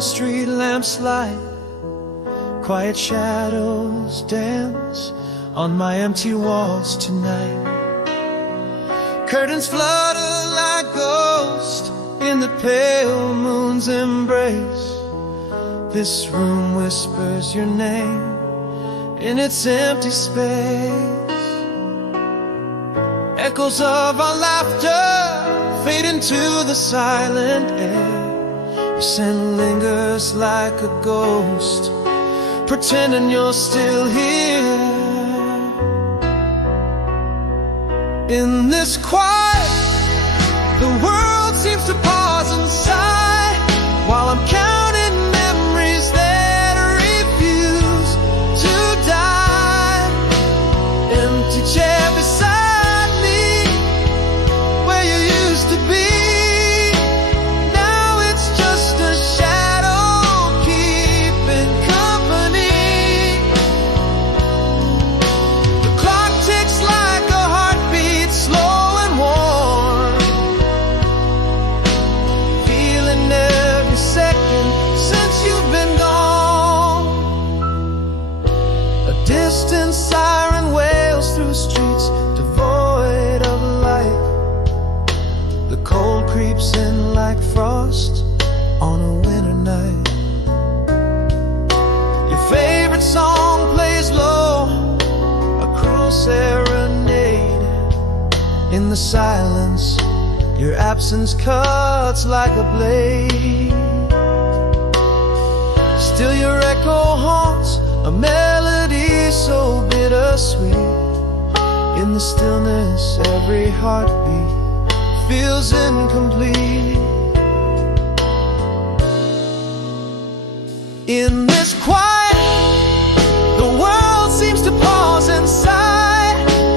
street lamps light, quiet shadows dance on my empty walls tonight. Curtains flutter like ghosts in the pale moon's embrace. This room whispers your name in its empty space. Echoes of our laughter fade into the silent air. Your scent lingers like a ghost, pretending you're still here. In this quiet, the world seems to pause and sigh, while I'm counting memories that refuse to die. Empty chair beside me, where you used to be. Now it's just a shadow keeping company. The clock ticks like a heartbeat, slow and warm, feeling every second since you've been gone. A distant siren wails through streets devoid of light. The cold creeps in like frost on a winter night. Your favorite song plays low, a cruel serenade. In the silence, your absence cuts like a blade. Still your echo haunts a melody so bittersweet. In the stillness, every heartbeat feels incomplete. In this quiet, the world seems to pause and sigh,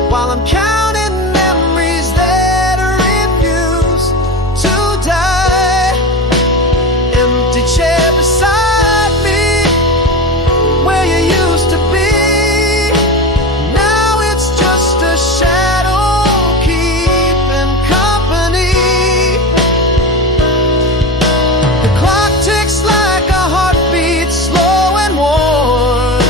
while I'm counting memories that refuse to die. Empty chair beside me, where you used to be. Now it's just a shadow keeping company. The clock ticks like a heartbeat, slow and warm,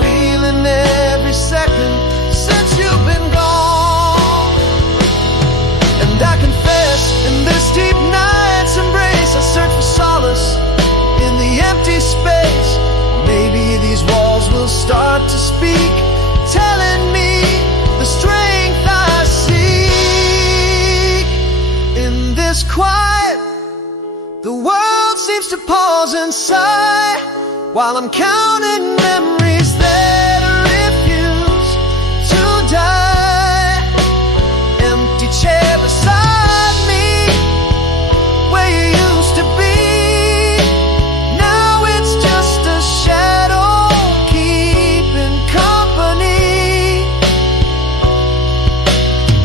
feeling every second since you've been gone. And I confess, in this deep night's embrace, I search for solace in the empty space. Maybe these walls will start to speak, telling me the strength I seek. In this quiet, the world seems to pause and sigh, while I'm counting memories that refuse to die. Empty chair beside me, where you used to be. Now it's just a shadow keeping company.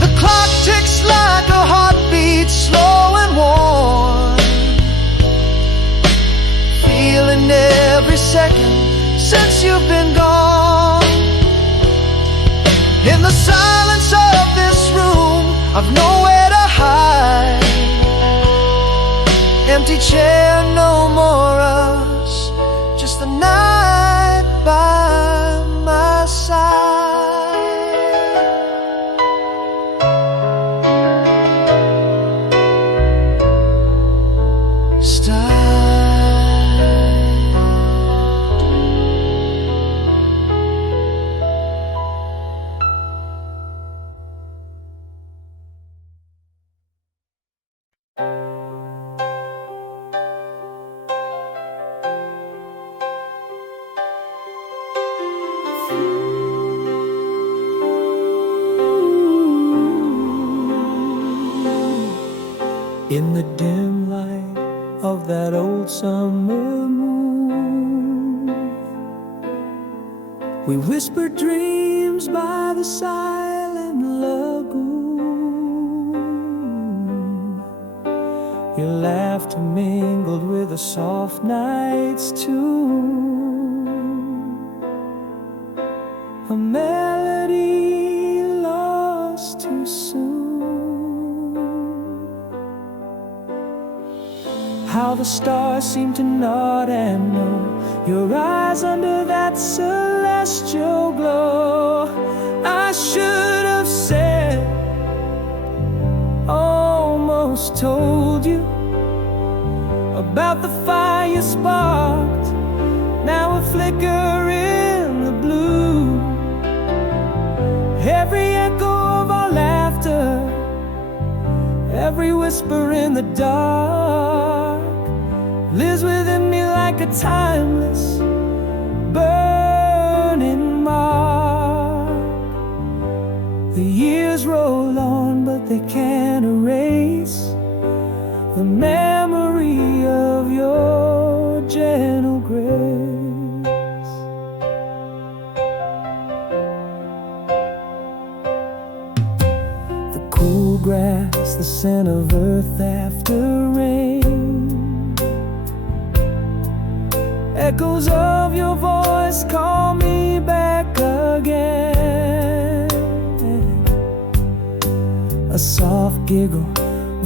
The clock ticks like a heartbeat, slow and warm, feeling every second since you've been gone. In the silence of this room, I've nowhere to hide. Empty chair, no more us, just the night by my side. In the dim light of that old summer moon, we whispered dreams by the silent lagoon. Your laughter mingled with a soft night's tune, a melody lost too soon. how the stars seem to nod and know your eyes under that celestial glow. I should have said, almost told you about the fire sparked, now a flicker in the blue. Every echo of our laughter, every whisper in the dark, lives within me like a timeless, burning mark. The years roll on, but they can't erase the memory of your gentle grace. The cool grass, the scent of earth after rain, echoes of your voice call me back again. A soft giggle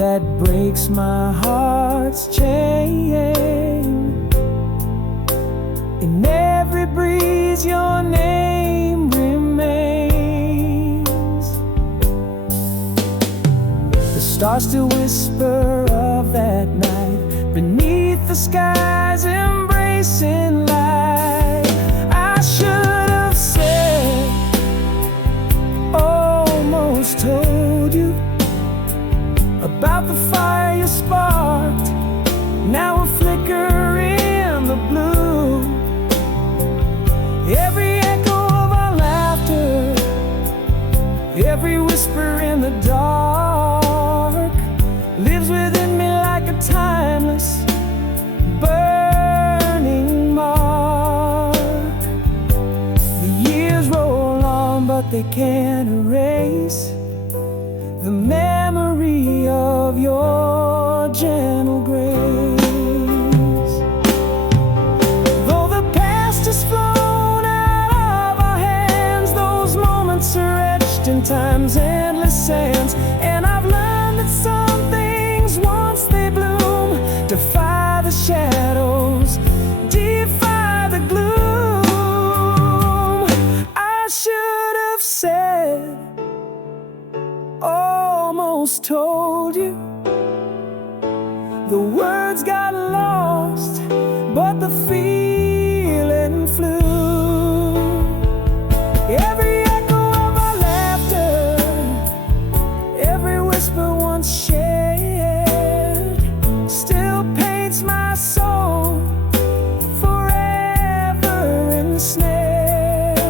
that breaks my heart's chain. In every breeze your name remains. The stars still whisper of that night beneath the sky's embracing light. I should have said, almost told you about the fire you sparked, now a flicker in the blue. Every echo of our laughter, every whisper in the dark, lives within me like a timeless, burning mark. The years roll on, but they can't erase the memory of your gentle grace. Though the past has flown out of our hands, those moments are etched in time's endless sands. And I've learned that some things, once they bloom, defy the shadows, defy the gloom. I should have said, almost told you. The words got lost, but the feeling flew. Every echo of our laughter, every whisper once shared, still paints my soul forever ensnared.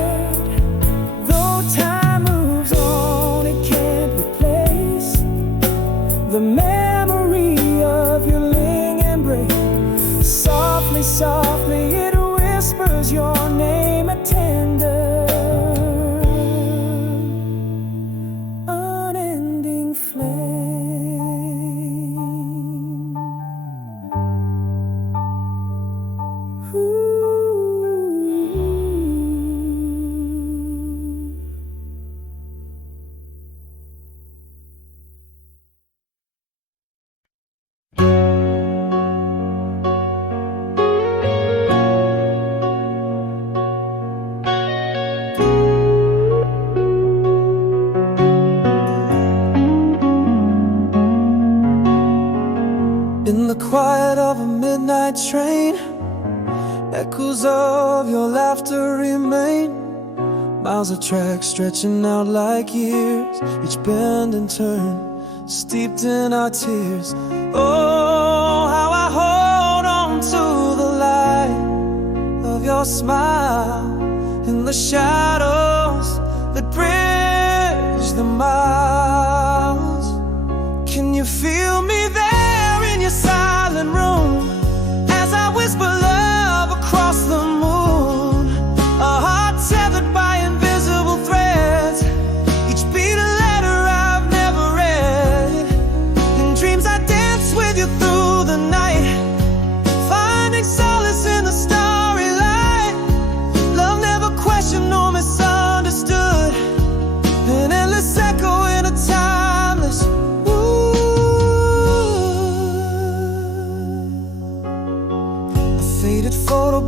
Though time moves on, it can't replace the memory of your lingering embrace. Softly, softly it whispers your name, a tender, unending flame. Ooh. In the quiet of a midnight train, echoes of your laughter remain. Miles of tracks stretching out like years, each bend and turn steeped in our tears. Oh, how I hold on to the light of your smile in the shadows that bridge the miles. Can you feel me there in your silent room as I whisper love across the moon? A heart tethered by invisible threads, each beat a letter I've never read. In dreams I dance with you through the night, finding solace in the starry light. Love never questioned nor misunderstood.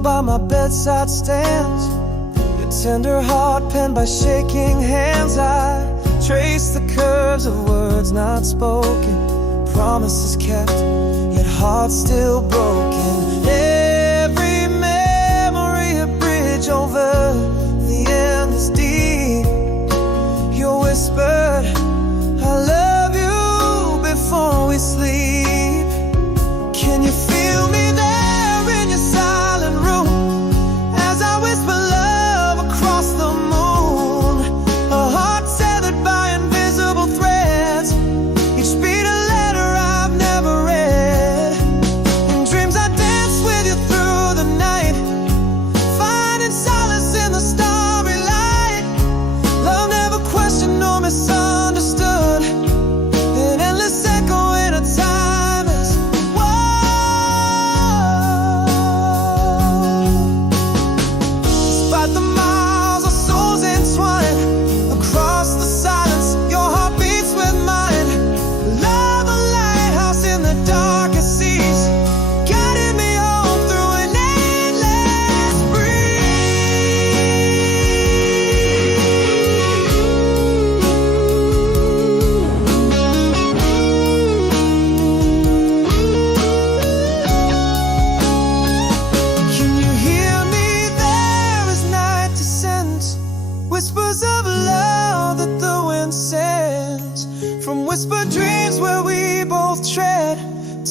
by my bedside stands, your tender heart penned by shaking hands. I trace the curves of words not spoken, promises kept, yet hearts still broken. Every memory a bridge over the endless deep. You whispered, I love you before we sleep. Can you feel me there in your silent room as I whisper love across the moon? A heart tethered by invisible threads, each beat a letter I've never read. In dreams I dance with you through the night, finding solace in the starry light. Love never questioned nor misunderstood, an endless echo in a timeless world. Despite the miles our souls entwine across the silence, your heart beats with mine. Love a lighthouse in the darkest seas, guiding me home through an endless Can you hear me there as night descends? Whispers of love that the wind sends, from whispered dreams where we both tread,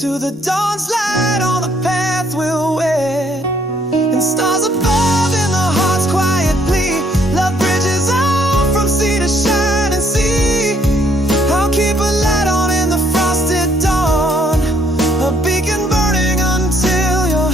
to the dawn's light on the path we'll wed. And stars above in the heart's quiet plea, love bridges on from sea to shining sea. I'll keep a light on in the frosted dawn, a beacon burning until you're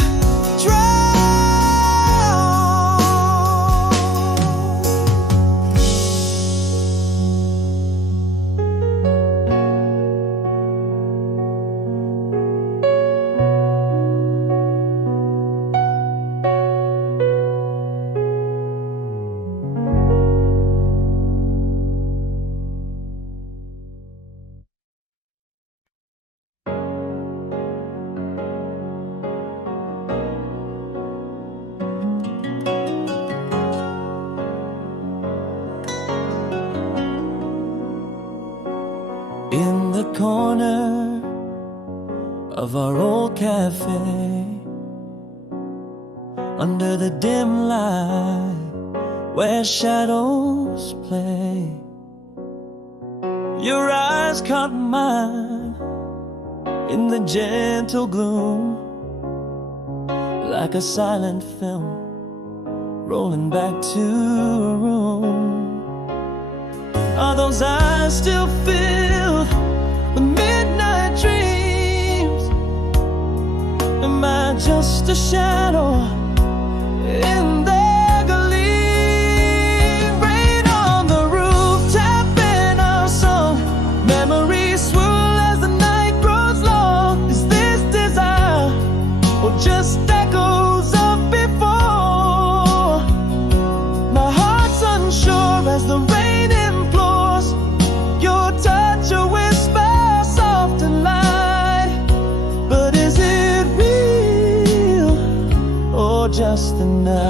in the corner of our old cafe, under the dim light where shadows play. Your eyes caught mine in the gentle gloom, like a silent film rolling back to a room. Are those eyes still filled with midnight dreams? Am I just a shadow in their gleam? Rain on the roof, tapping our song. Memories swirl as the night grows long. Is this desire or just echoes of before? My heart's unsure as the rain implores, your touch a whisper soft and light. But is it real or just the night?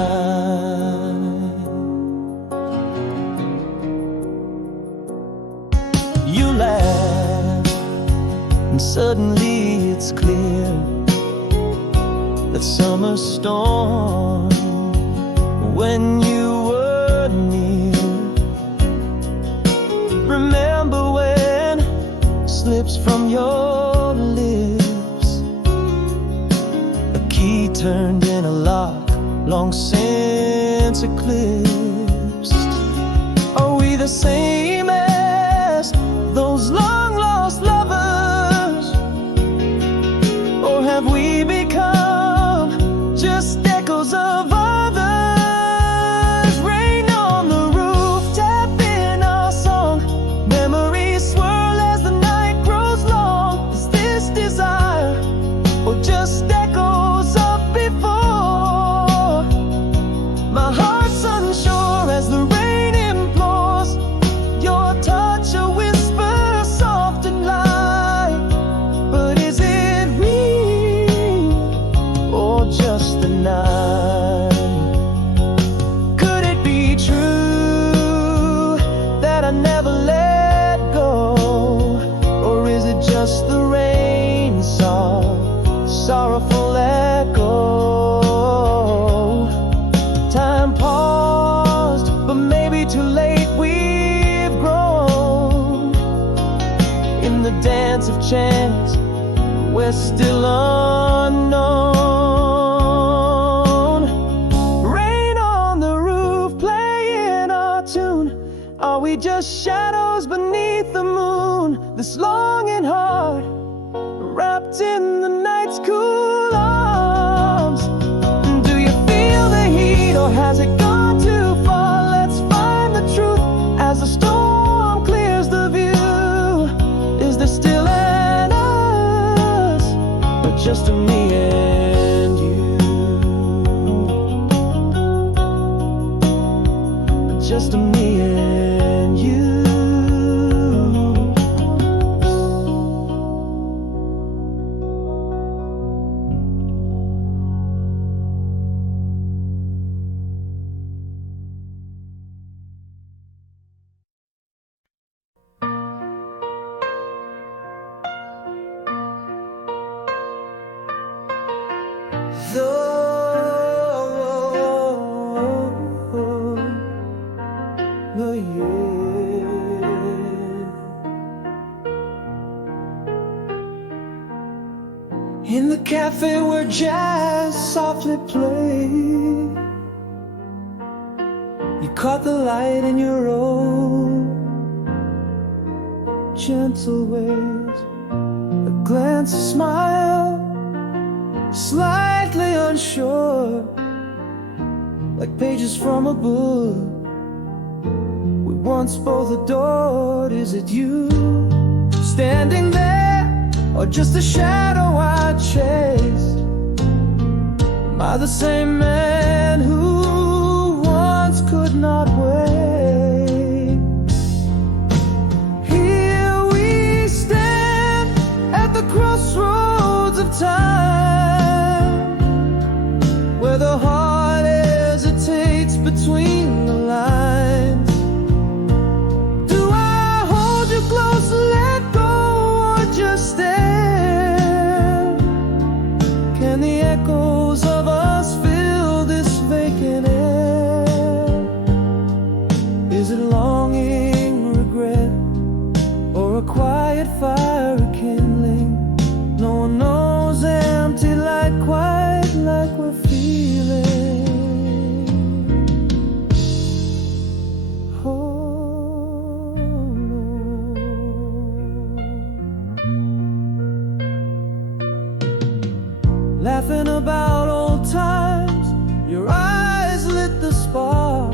You laugh and suddenly it's clear that summer storm when you were near. Remember when slips from your lips, a key turned in a lock long since eclipsed. Are we the same as those long lost lovers, or have we become just echoes of others? Rain on the roof, tapping our song. Memories swirl as the night grows long. Is this desire or just echoes of before? My heart's unsure as the rain implores, your touch a whisper soft and light. But is it real chance. We're still unknown. Rain on the roof, playing our tune. Are we just shadows beneath the moon? This longing heart, wrapped in the night's cool arms. Do you feel the heat, or has it gone too far? Let's find the truth as the storm clears the view. Is there still an us, or just a me and you? Just a me and you. In the cafe where jazz softly played, you caught the light in your own gentle ways. A glance, a smile, slightly unsure, like pages from a book we once both adored. Is it you standing there, or just a shadow I chased? Am I the same man who once could not wait? Here we stand at the crossroads of time, where the heart hesitates between the lines. Do I hold you close, let go, or just stare? Can the echoes of us fill this vacant air? Is it longing, regret, or a quiet fire kindling? No one knows, empty light, quiet like we're feeling. Oh, no. Laughing about old times, your eyes lit the spark.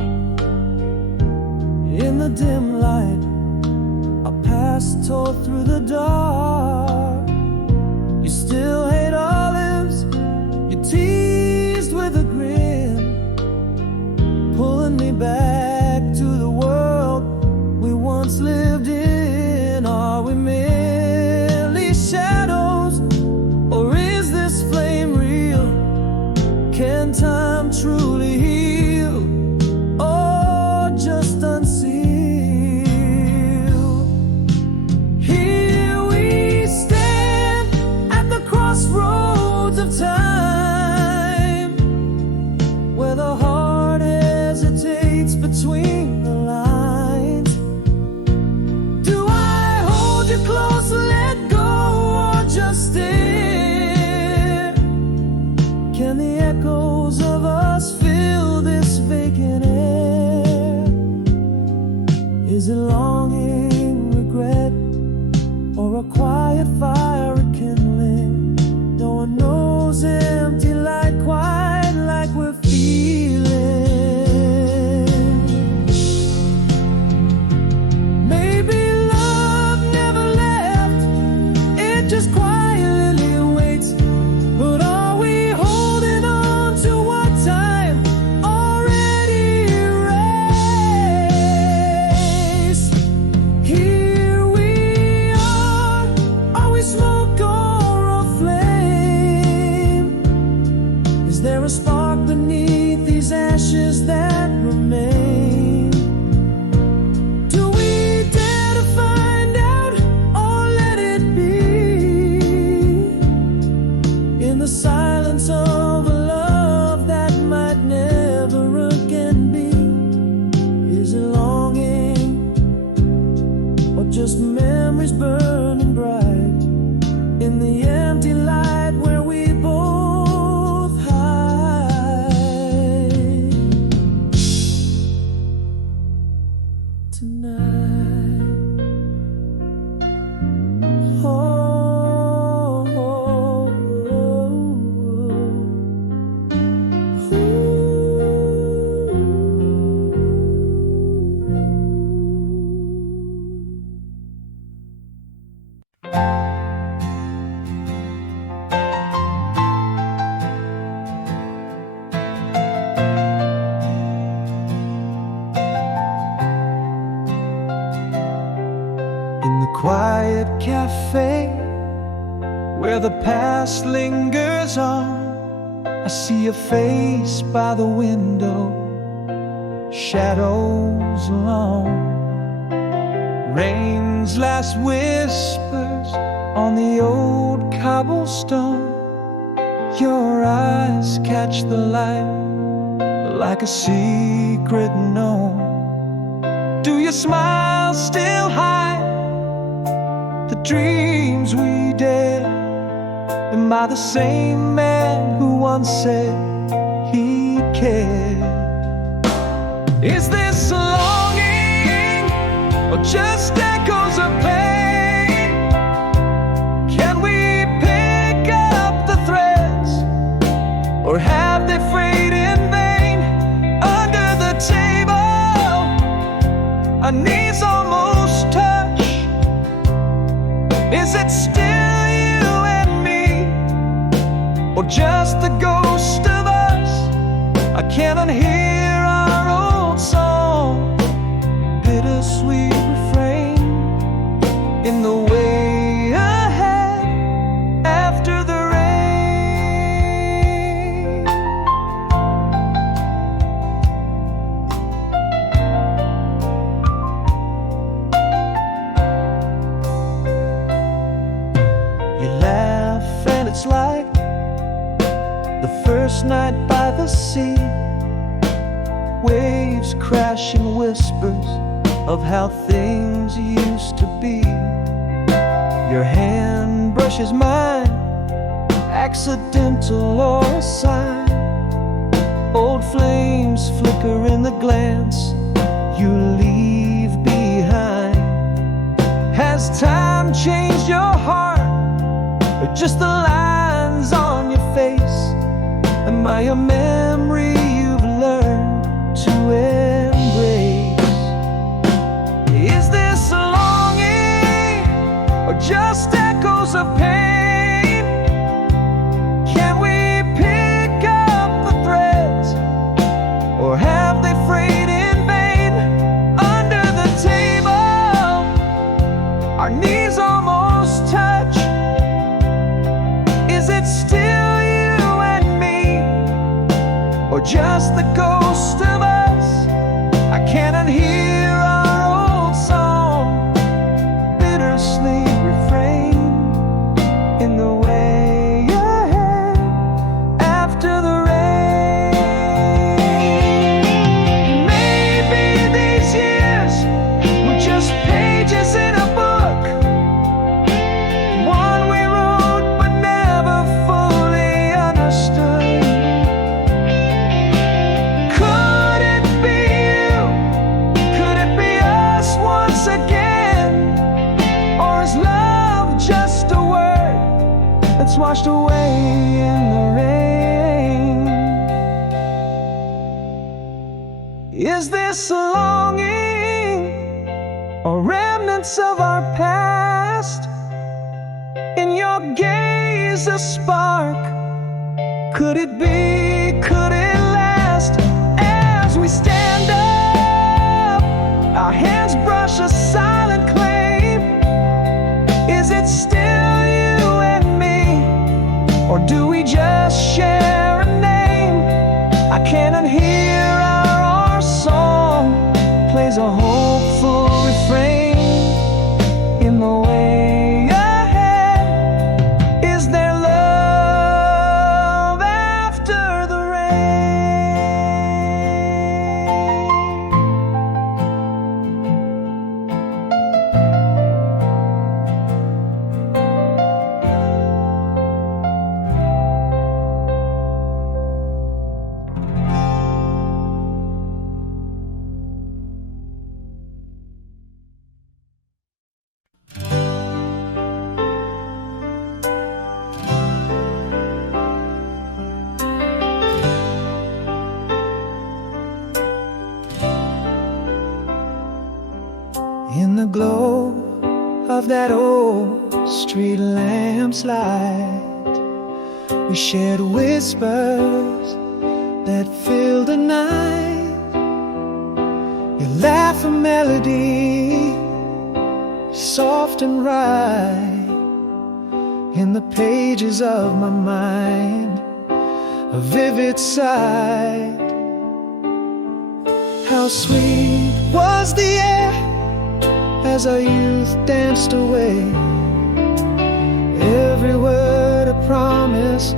In the dim light, our past tore through the dark. You still hate olives, you teased with a grin, pulling me back to the world we once lived in. Are we merely shadows, or is this flame real? Can time truly heal, or just unseal? Here we stand at the crossroads of time, where the heart hesitates between the lines. Do I hold you close, let go, or just stare? Can the echoes of us fill this vacant air? Is it longing, regret, or a quiet fire rekindling? No one knows, empty light, quiet like we're feeling. Maybe love never left, it just quietly waits. But are we holding on to what time already erased? Here we are we smoke or a flame? Is there a spark beneath these ashes that remain? Do we dare to find out, or let it be? In the silence of a love that might never again be. Is it longing, or just memories burning bright? where the past lingers on. I see your face by the window, shadows long. Rain's last whispers on the old cobblestone. Your eyes catch the light like a secret known. Do your smile still hide the dreams we dared? Am I the same man who once said he cared? Is this longing or just echoes of pain? Can we pick up the threads, or have they frayed in vain? Under the table, our knees almost touch. Is it still you and me, or just the ghost of us? I can't unhear our old song, bittersweet refrain in the way ahead after the rain. You laugh and it's like the first night by the sea. Waves crashing, whispers of how things used to be. Your hand brushes mine, accidental or a sign. Old flames flicker in the glance you leave behind. Has time changed your heart, or just the lines on your face? Am I a memory you've learned to embrace? Is this a longing or just echoes of pain? Can we pick up the threads, or have they frayed in vain? Under the table, our knees almost touch. Is it still you and me, or just the ghost of us? I can't unhear our old song, bittersweet refrain in the way ahead after the rain. Maybe these years were just pages in a book, one we wrote but never fully understood. Could it be you? Could it be us once again? Or is love just a word that's washed away in the rain? Is this a longing or remnants of our past? In your gaze a spark, could it be, could it last? As we stand up, our hands brush a silent claim. Is it still you and me, or do we just share a name? I can't unhear our song plays a hopeful refrain in the way ahead. Is there love after the rain? In the glow of that old street lamp's light, we shared whispers that filled the night. Your laugh a melody, soft and right. in the pages of my mind, a vivid sight. How sweet was the air as our youth danced away, every word a promise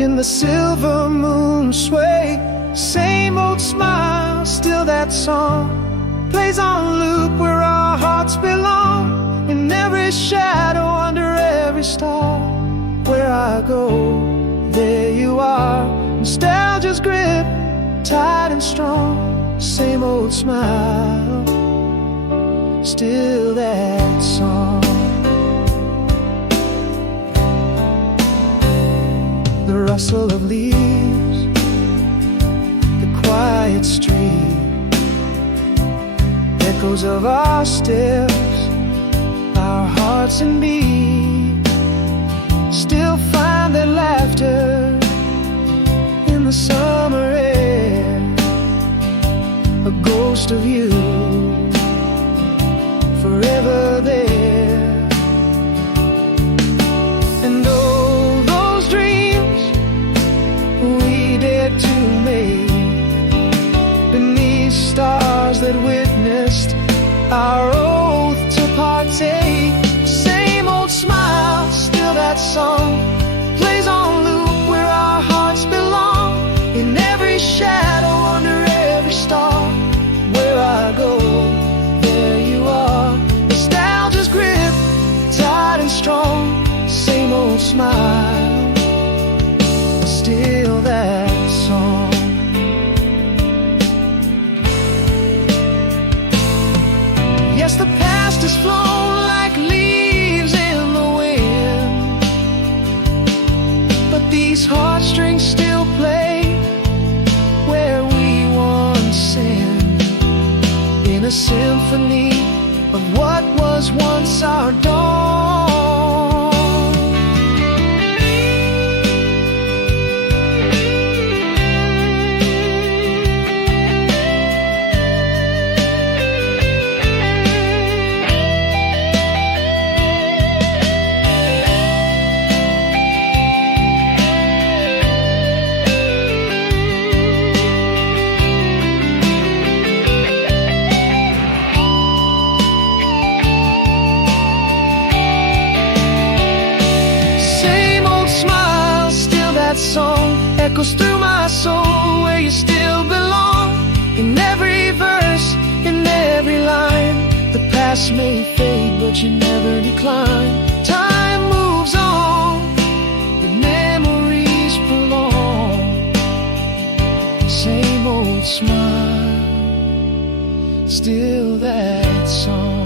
in the silver moon sway. Same old smile, still that song plays on loop where our hearts belong, in every shadow, under every star. Where I go, there you are, nostalgia's grip, tight and strong. Same old smile, still that song. The rustle of leaves, the quiet street, echoes of our steps, our hearts and me still find their laughter in the summer air, a ghost of you forever there. And oh, those dreams we dared to make beneath stars that witnessed our oath to partake. Same old smile, still that song plays on loop where our hearts belong, in every shadow, under every star. Where I go, there you are, nostalgia's grip, tight and strong. Same old smile, still that song. Yes, the past has flown like leaves in the wind, but these heartstrings still play where we once sinned, in a symphony of what was once our dawn. Song echoes through my soul, where you still belong, in every verse, in every line. The past may fade, but you never decline. Time moves on, the memories prolong. Same old smile, still that song.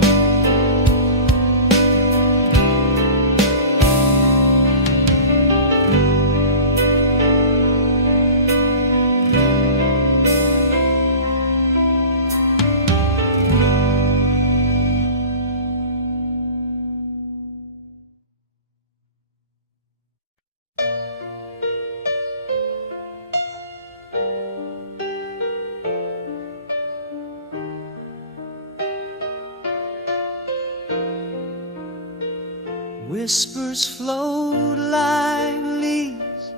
Whispers float like leaves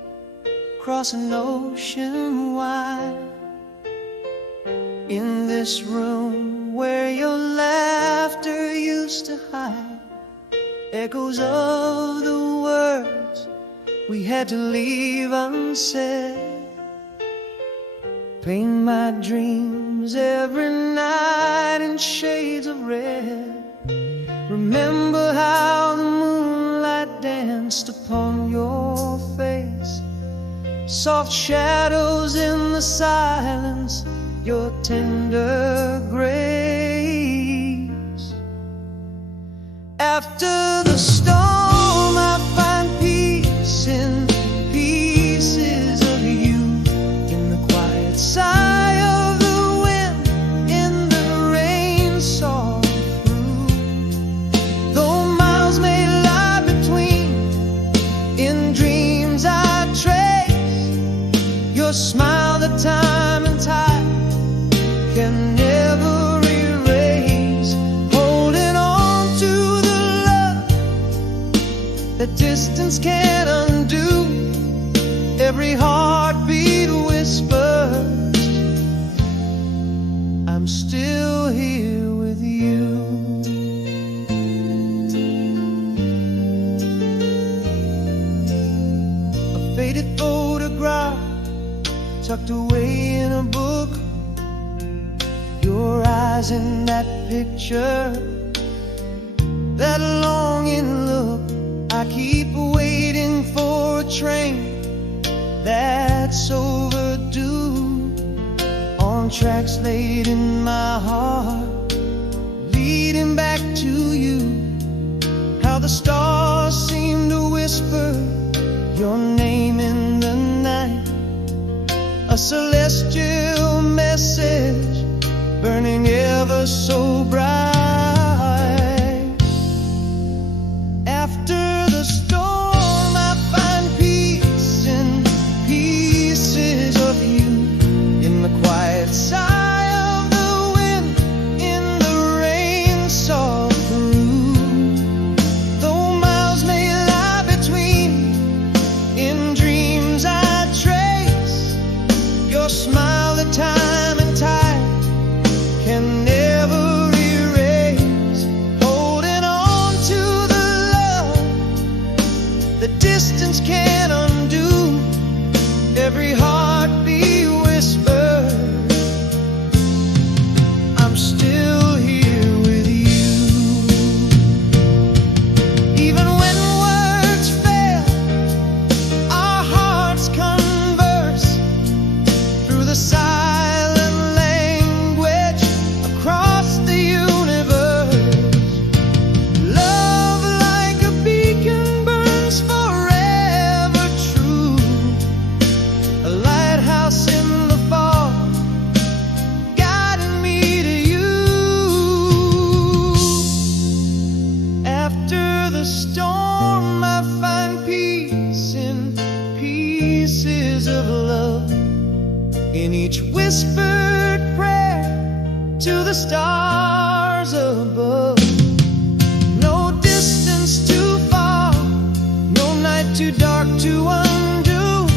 across an ocean wide, in this room where your laughter used to hide. Echoes of the words we had to leave unsaid paint my dreams every night in shades of red. Remember how the moonlight danced upon your face, soft shadows in the silence, your tender grace. After the storm I find peace in pieces of you, in the quiet sigh of the wind, in the rain soft. Your smile that time and tide can never erase, holding on to the love that distant distance can't undo. Every heartbeat whispers, I'm still here with you. A faded photograph tucked away in a book. Your eyes in that picture, that longing look. I keep waiting for a train that's overdue, on tracks laid in my heart, leading back to you. How the stars seem to whisper your name in the night, a celestial message burning ever so bright. After the storm I find peace in pieces of you, in the quiet sigh of the wind, in the rain soft groove. Though miles may lie between, in dreams I trace your smile that time and tide can never erase. Holding on to the love the distance can't undo. Every heartbeat whispers, I'm still here with you. Even when words fail, our hearts converse through the silent language across the universe. Love like a beacon burns forever true, a lighthouse in the fog guiding me to you. After the storm I find peace in pieces of love, in each whispered prayer to the stars above. No distance too far, no night too dark to undo.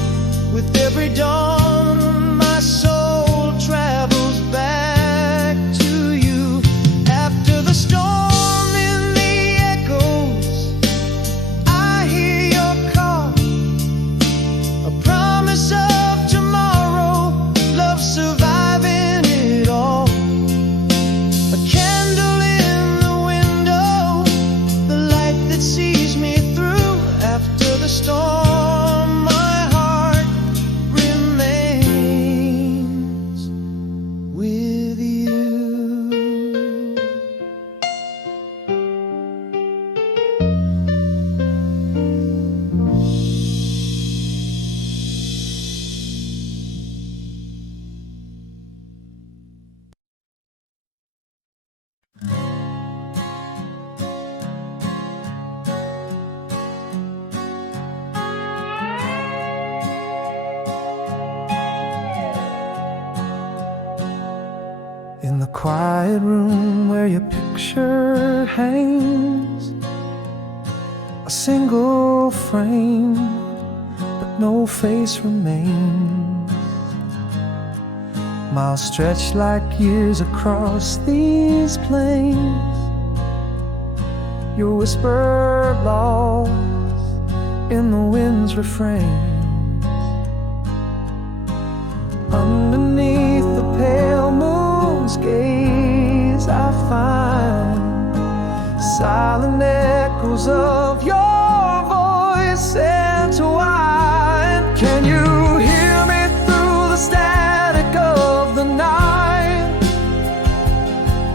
With every dawn my soul travels back to you. After the storm in the echoes, I hear your call, a promise of tomorrow, love surviving it all. A candle in the window, the light that sees me through. After the storm my heart remains with you. In the quiet room where your picture hangs, a single frame, but no face remains. Miles stretch like years across these plains, your whisper lost in the wind's refrain. Underneath the pale moon's gaze I find silent echoes of your voice intertwined. Can you hear me through the static of the night?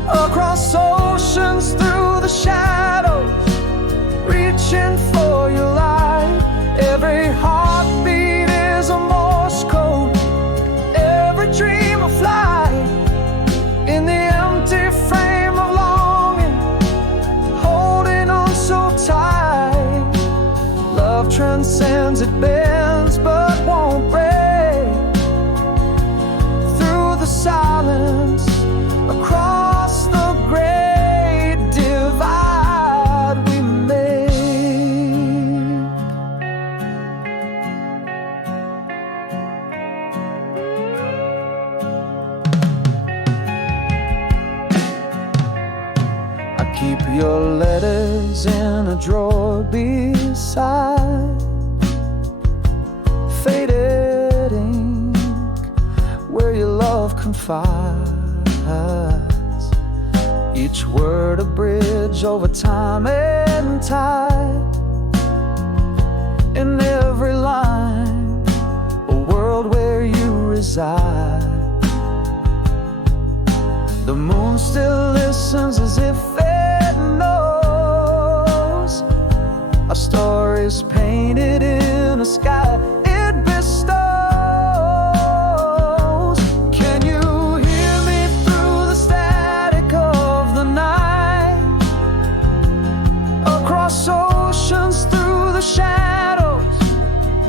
Across oceans, through the shadows, reaching for your light. Every heartbeat is a Morse code, every dream a flight. In the empty frame of longing, holding on so tight. Love transcends, it bends but won't break. Through the silence, across the great divide we made. your letters in a drawer beside faded ink where your love confides. Each word a bridge over time and tide. In every line, a world where you reside. The moon still listens as if it knows our stories painted in a sky it bestows. Can you hear me through the static of the night? Across oceans, through the shadows,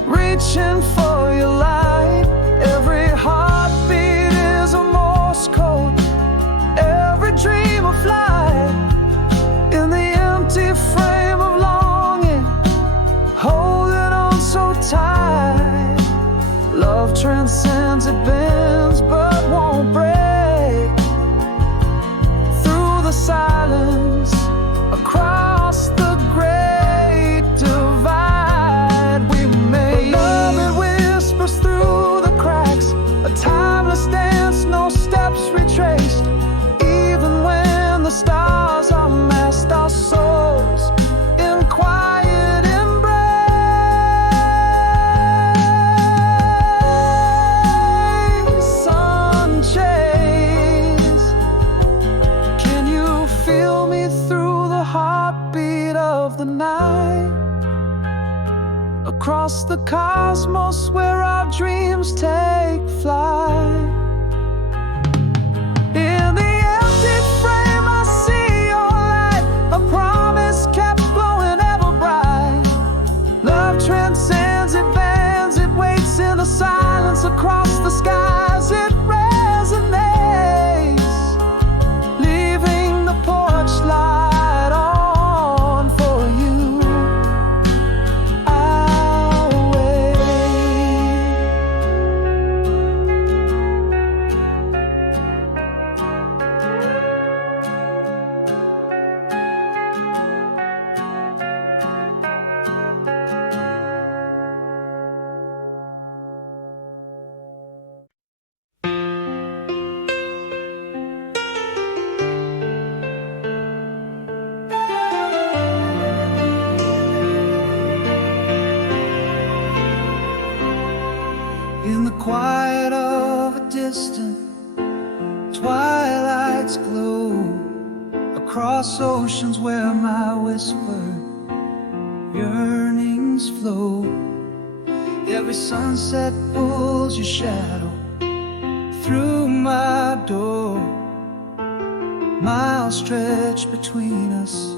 reaching for your light. Every heartbeat is a Morse code, every dream a flight. In the empty frame of longing, holding on so tight. Love transcends, it bends but won't break. Through the silence, across the great divide, we made love that whispers through the cracks, a timeless dance, no steps retraced. Even when the stars are masked, our souls in quiet embrace. Sunchase, can you feel me through the heartbeat of the night? Across the cosmos where our dreams take flight. In the empty frame I see your light, a promise kept glowing ever bright. Love transcends, it bends, it waits in the silence. Across the skies it resonates, leaving the porch light on for you. I'll wait. In the quiet of a distant twilight's glow, across oceans where my whispered yearnings flow. Every sunset pulls your shadow through my door. Miles stretch between us,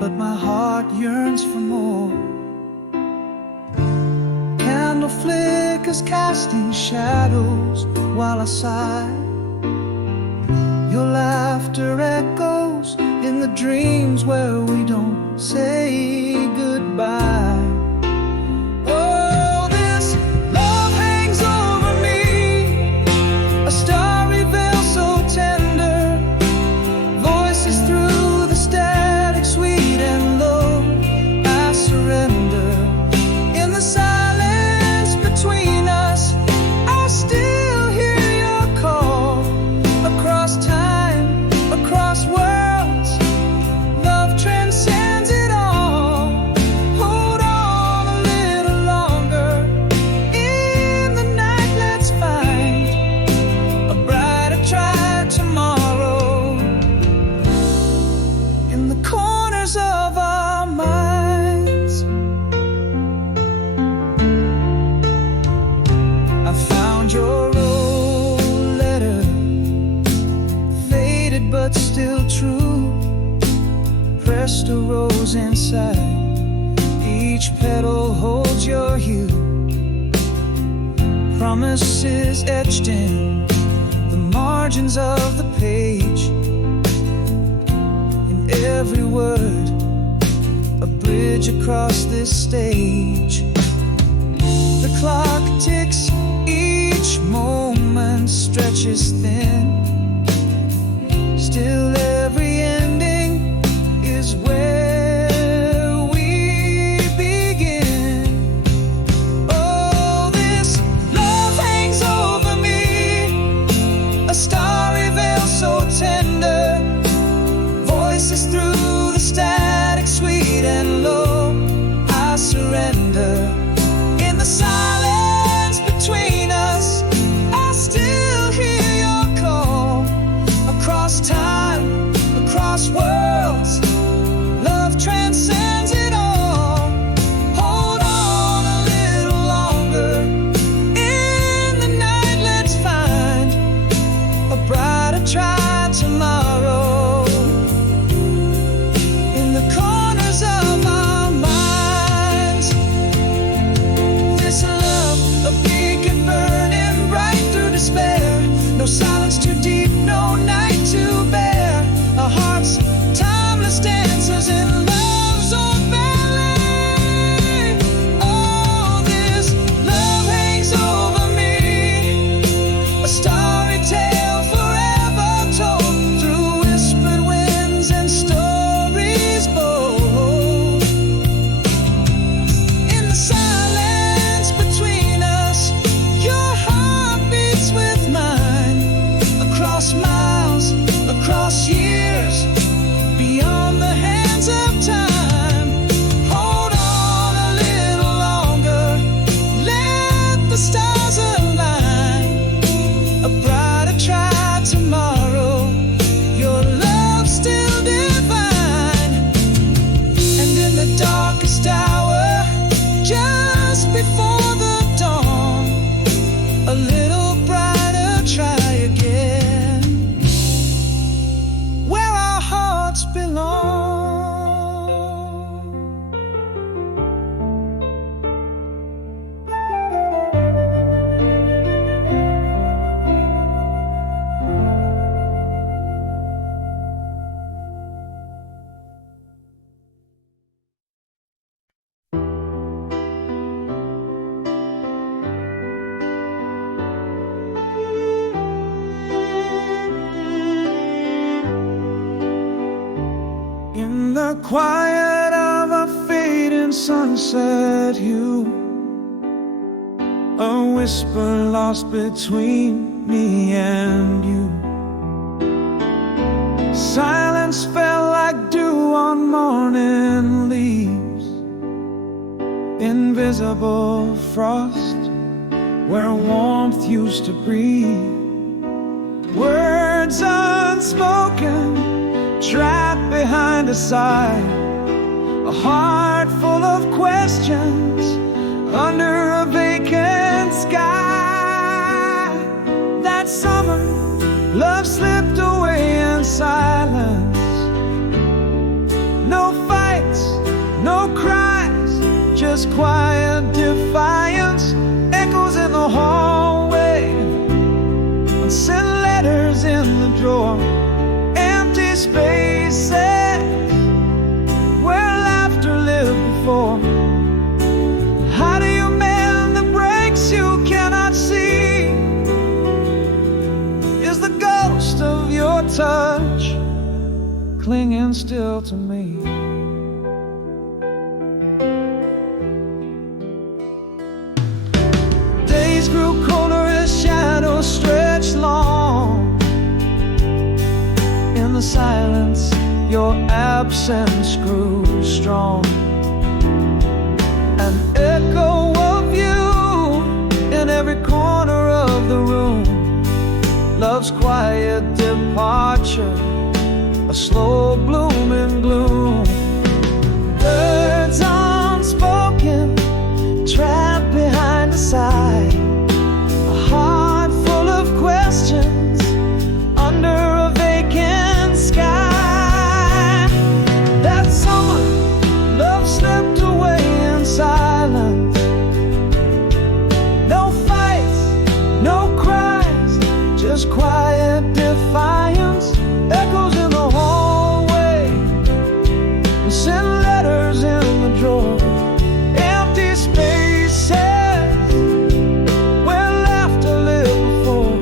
but my heart yearns for more. Candle flickers casting shadows while I sigh. Your laughter echoes in the dreams where we don't say goodbye. Oh, this love hangs over me, a starry veil so tender. Voices through the static, sweet and low. I surrender. In the silence between us, I still hear your call. Across time, across worlds, love transcends it all. Hold on a little longer. In the night, let's find a brighter try tomorrow. In the corners of our minds, I found your old letter, faded but still true. Pressed a rose inside, each petal holds your hue. Promises etched in the margins of the page. In every word, a bridge across this stage. The clock ticks, each moment stretches thin. Still every ending is quiet of a fading sunset hue, a whisper lost between me and you. Silence fell like dew on morning leaves, invisible frost where warmth used to breathe. Words unspoken, trapped behind a sigh, a heart full of questions under a vacant sky. That summer, love slipped away in silence. No fights, no cries, just quiet defiance. Echoes in the hallway, unsent letters in the drawer, empty spaces where laughter lived before. How do you mend the breaks you cannot see? Is the ghost of your touch clinging still to me? Days grew colder as shadows stretched long. In the silence, your absence grew strong. An echo of you in every corner of the room. Love's quiet departure, a slow blooming gloom. Words unspoken, trapped behind a sigh, a heart full of questions under a vacant sky. That summer, love slipped away in silence. No fights, no cries, just quiet defiance. Echoes in the hallway, and sent letters in the drawer. Empty spaces where laughter lived before.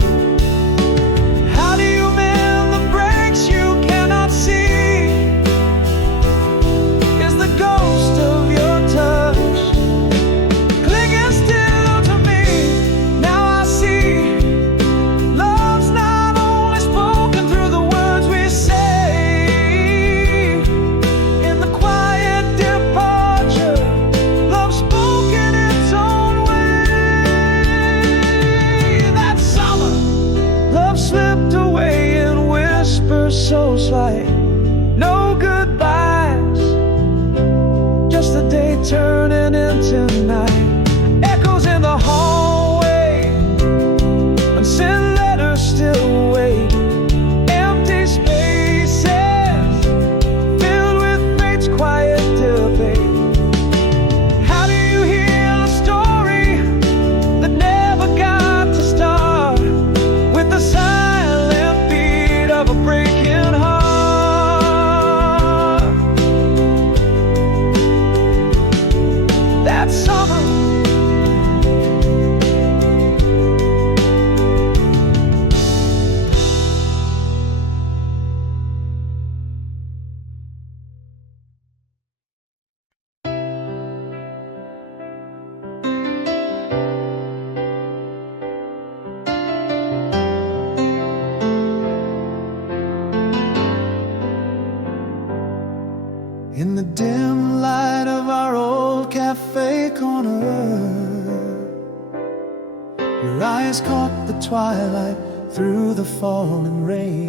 How do you mend the breaks you cannot see? Is the ghost of your touch clinging still to me? Now I see love's not only spoken through the words we say. In the quiet departure, love spoke in its own way. That summer, love slipped away in whispers so slight. No goodbyes, just the day turning into night. Echoes in the hallway, unsent letters still wait. Empty spaces filled with fate's quiet debate. How do you heal a story that never got to start? With the silent beat of a breaking heart. That summer, in the dim light of our old cafe corner, your eyes caught the twilight through the falling rain.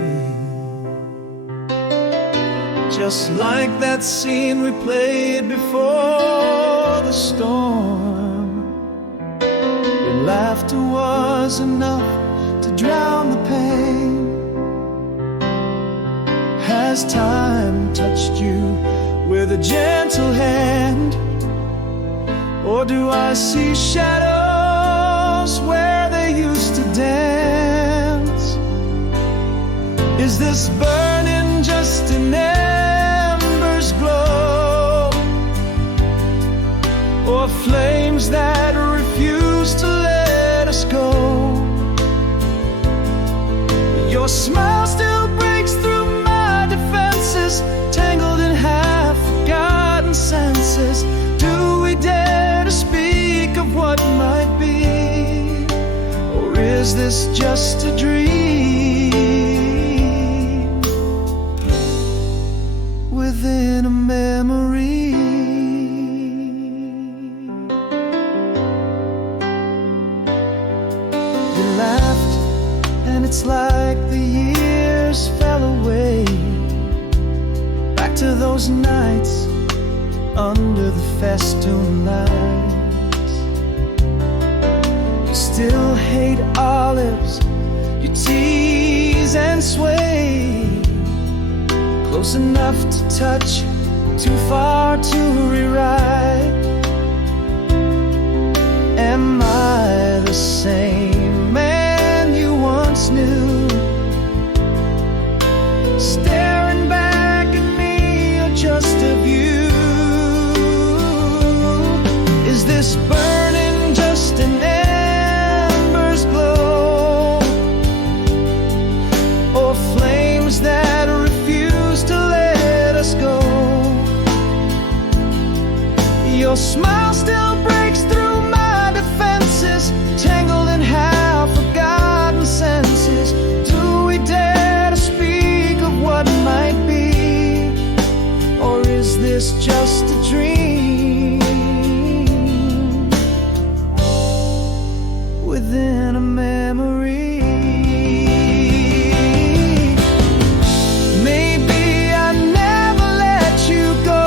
Just like that scene we played before the storm, your laughter was enough to drown the pain. Has time touched you with a gentle hand, or do I see shadows where they used to dance? Is this burning just an ember's glow, or flames that refuse to let us go? Your smile still breaks through my defenses, tangled in half Is this just a dream within a memory? You laughed, and it's like the years fell away, back to those nights under the festoon lights. You still hate olives, you tease and sway, close enough to touch, too far to rewrite. Am I the same man you once knew, staring back at me, or just a view? Is this burning just an ember's glow, or flames that refuse to let us go? Your smile still breaks through my defenses, tangled in half-forgotten senses. Do we dare to speak of what might be, or is this just a dream within a memory? Maybe I never let you go,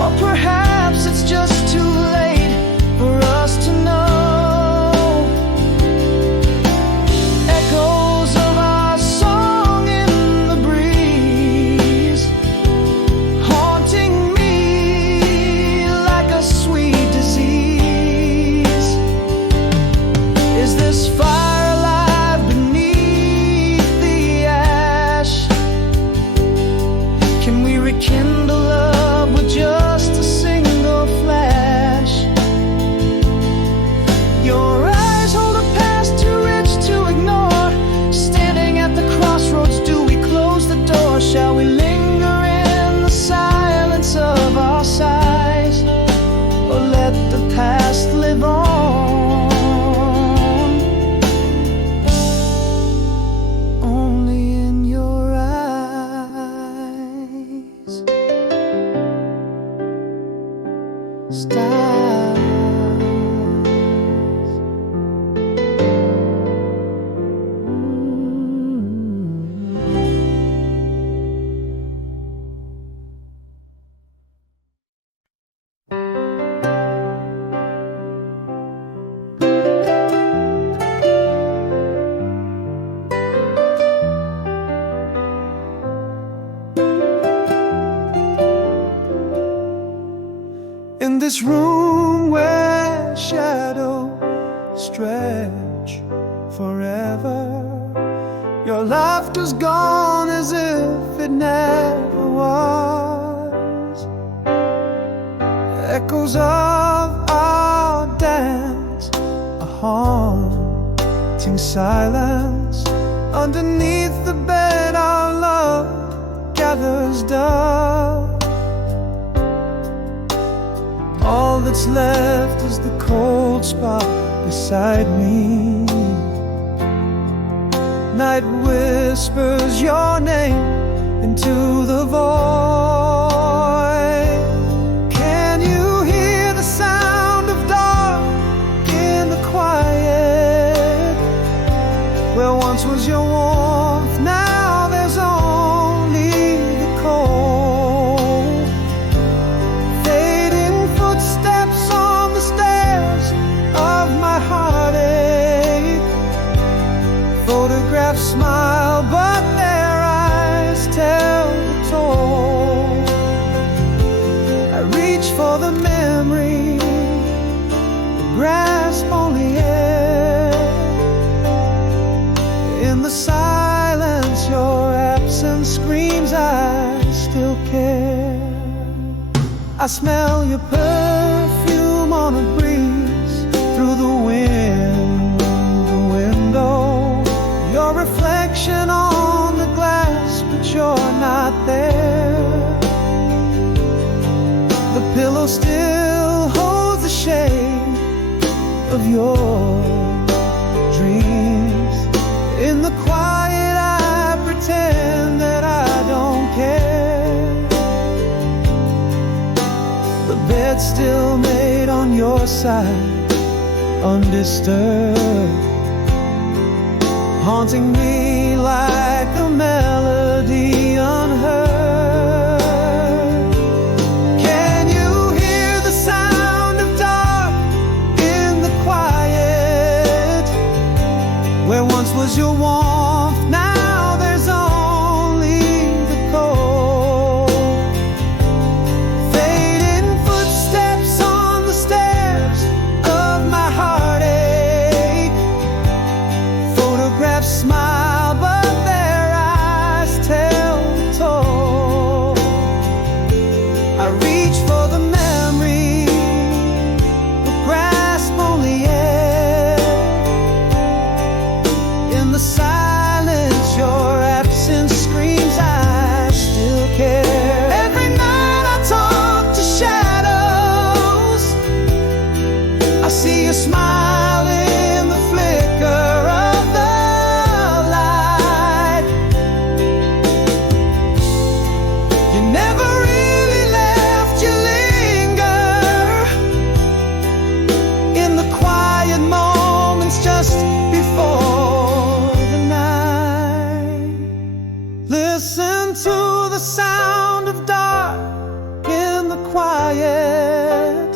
or perhaps it's just too late for us to know. Echoes of our song in the breeze, haunting me like a sweet disease. Is this fire alive beneath the ash? Can we rekindle love with just a single flash? Your eyes hold a past too rich to ignore. Standing at the crossroads, do we close the door? Shall we linger in the silence of our sighs, or let the past live on? Only in your eyes. Stars. In this room where shadows stretch forever, your laughter's gone as if it never was. Echoes of our dance, a haunting silence. Underneath the bed our love gathers dust. All that's left is the cold spot beside me. Night whispers your name into the void. Can you hear the sound of dark in the quiet? Where once was your warmth, now there's only the cold. Fading footsteps on the stairs of my heartache. Photographs smile, but their eyes tell the toll. I reach for the memory, grasp only air. In the silence, your absence screams, I still care. I smell your perfume on a breeze through the wind, the window. Your reflection on the glass, but you're not there. The pillow still holds the shade of your still made on your side, undisturbed, haunting me like a melody unheard. Can you hear the sound of dark in the quiet? Where once was your warmth, now there's only the cold. Fading footsteps on the stairs of my heartache. Photographs smile, but their eyes tell the tale. I reach for the memory, but grasp only air. In the silence, your absence screams, I still care. Every night I talk to shadows, I see you smile in the flicker of the light. You never really left, you linger in the quiet moments just before the night. Listen to the sound of dark in the quiet.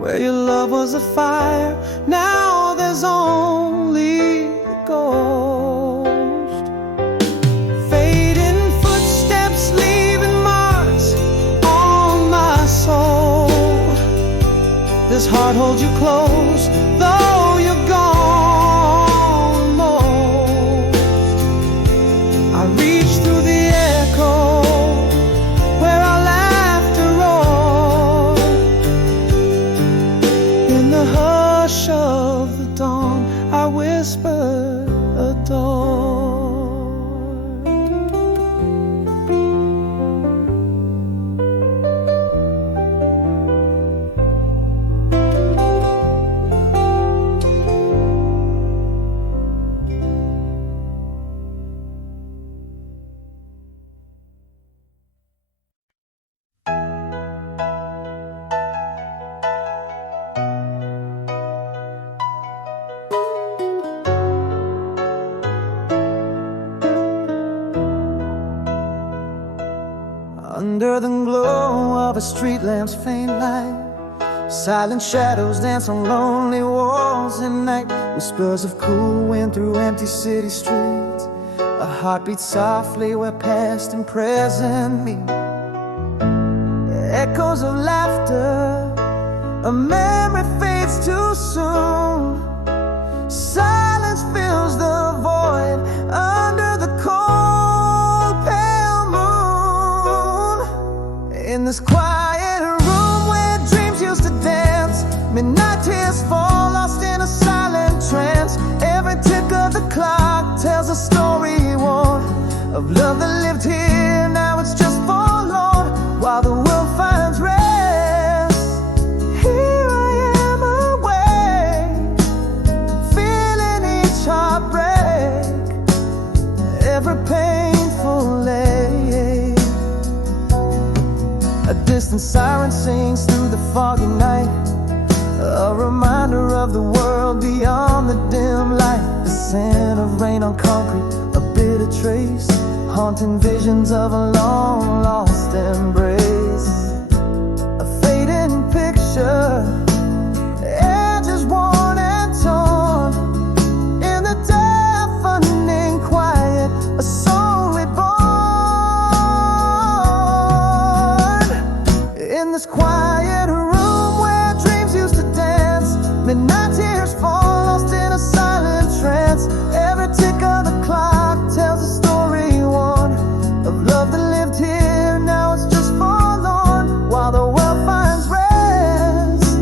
Where your love was a fire, now there's only the ghost. Fading footsteps leaving marks on my soul. This heart holds you close, though you're gone most. I reach through the echo where our laughter roared. In the hush of the dawn, I whisper adore. Under the glow of a street lamp's faint light, silent shadows dance on lonely walls at night. Whispers of cool wind through empty city streets, a heart beats softly where past and present meet. Echoes of laughter, a memory fades too soon. Silence fills the void under the cold pale moon. In this quiet room where dreams used to dance, midnight tears fall lost in a silent trance. Every tick of the clock tells a story warm of love that lived here, now it's just forlorn. While the world finds rest, here I am awake, feeling each heartbreak, every painful ache. A distant siren sings through the foggy night, a reminder of the world beyond the dim light. The scent of rain on concrete, a bitter trace, haunting visions of a long lost embrace. A fading picture, edges worn and torn. In the deafening quiet, a soul reborn. In this quiet room where dreams used to dance, midnight tears fall lost in a silent trance. Every tick of the clock tells a story worn of love that lived here, now it's just forlorn. While the world finds rest,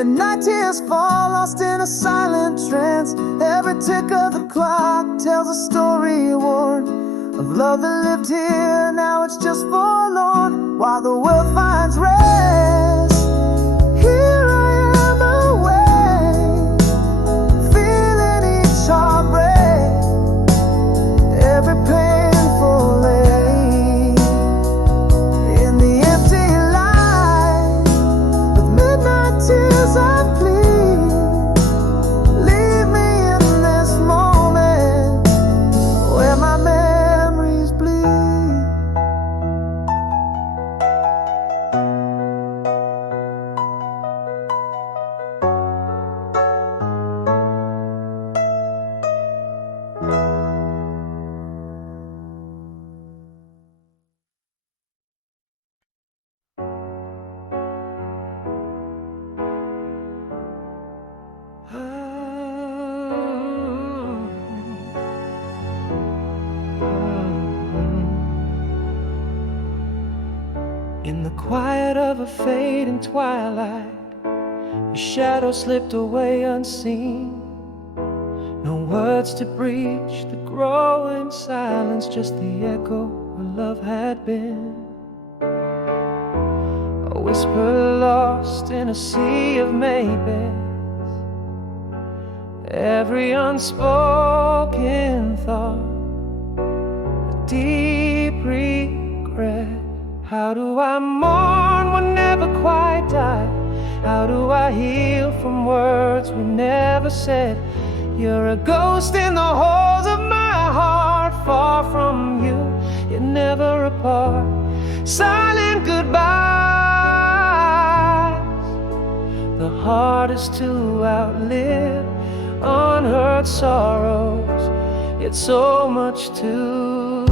Midnight tears fall, lost in a silent trance. Every tick of the clock tells a story worn of love that lived here, now it's just forlorn. While the world finds rest, here I am awake, feeling each heartbreak, every painful ache. In the empty light, with midnight tears I plead, leave me in this moment where my memories bleed. In the quiet of a fading twilight, your shadow slipped away unseen. No words to breach the growing silence, just the echo where love had been. A whisper lost in a sea of maybes, every unspoken thought, a deep regret. How do I mourn what never quite died? How do I heal from words we never said? You're a ghost in the halls of my heart, far from you, yet never apart. Silent goodbyes, the hardest to outlive. Unheard sorrows, yet so much to